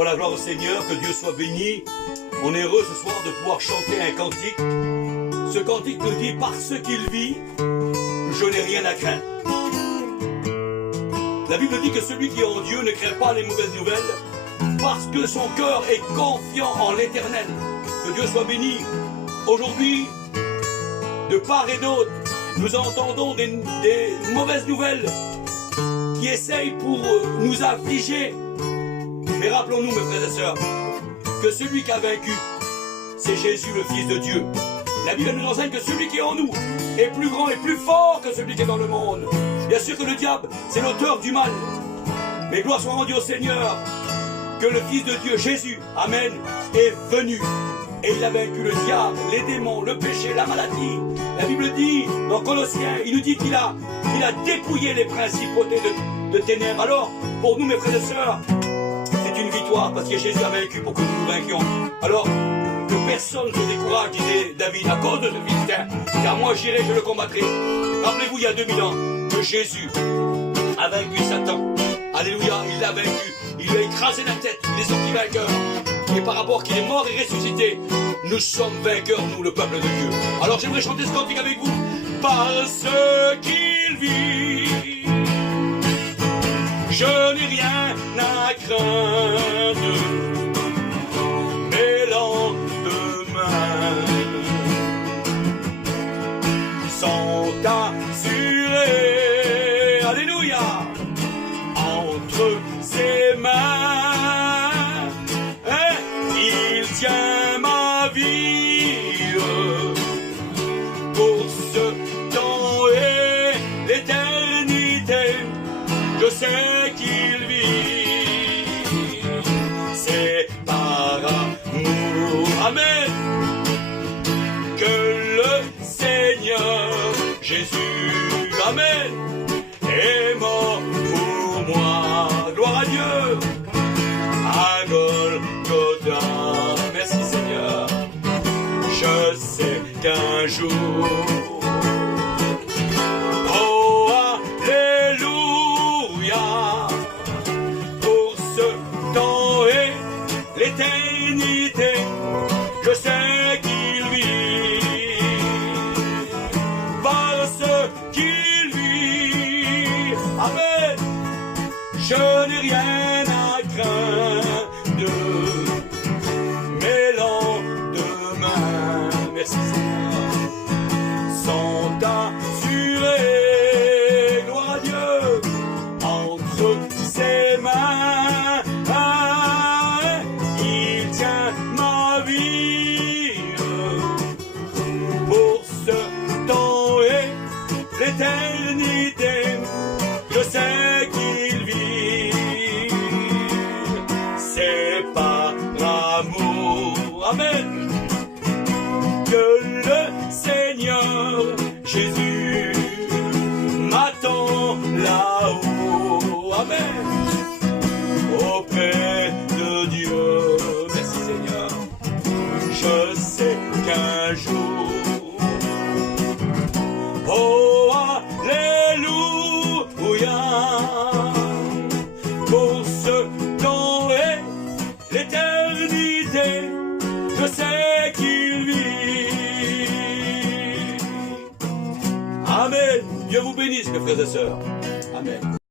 pour la gloire au Seigneur, que Dieu soit béni. On est heureux ce soir de pouvoir chanter un cantique. Ce cantique nous dit, parce qu'il vit, je n'ai rien à craindre. La Bible dit que celui qui est en Dieu ne craint pas les mauvaises nouvelles, parce que son cœur est confiant en l'Éternel. Que Dieu soit béni. Aujourd'hui, de part et d'autre, nous entendons des mauvaises nouvelles qui essayent pour nous affliger. Mais rappelons-nous, mes frères et sœurs, que celui qui a vaincu, c'est Jésus, le Fils de Dieu. La Bible nous enseigne que celui qui est en nous est plus grand et plus fort que celui qui est dans le monde. Bien sûr que le diable, c'est l'auteur du mal. Mais gloire soit rendue au Seigneur, que le Fils de Dieu, Jésus, Amen, est venu. Et il a vaincu le diable, les démons, le péché, la maladie. La Bible dit, dans Colossiens, il nous dit qu'il a dépouillé les principautés de ténèbres. Alors, pour nous, mes frères et sœurs, c'est une victoire, parce que Jésus a vaincu pour que nous nous vainquions. Alors, que personne ne se décourage, disait David, à cause de ce Philistin, car moi j'irai, je le combattrai. Rappelez-vous, il y a 2000 ans, que Jésus a vaincu Satan. Alléluia, il l'a vaincu. Il lui a écrasé la tête, il est sorti vainqueur. Et par rapport qu'il est mort et ressuscité, nous sommes vainqueurs, nous, le peuple de Dieu. Alors j'aimerais chanter ce cantique avec vous. Parce qu'il vit, je n'ai rien à craindre. Mais lendemain sont assurés, alléluia, entre ses mains. Il tient ma vie pour ce temps et l'éternité. Je sais qu'il vit, c'est par amour, amen, que le Seigneur Jésus, amen, est mort pour moi. Gloire à Dieu, à Golgotha. Merci Seigneur. Je sais qu'un jour, oh alléluia, pour ce temps et l'éternité, je sais qu'il vit, parce qu'il vit, amen, je n'ai rien à craindre, mais lendemain, merci Seigneur, sont assurés, gloire à Dieu, entre ses mains, il tient ma vie pour ce temps et l'éternité, je sais qu'il vit, c'est par l'amour, amen, que le Seigneur Jésus m'attend là-haut, amen, auprès de Dieu. Merci Seigneur. Je sais qu'un jour, oh alléluia, pour ce temps et l'éternité, je sais qu'il vit. Amen. Dieu vous bénisse, mes frères et sœurs. Amen.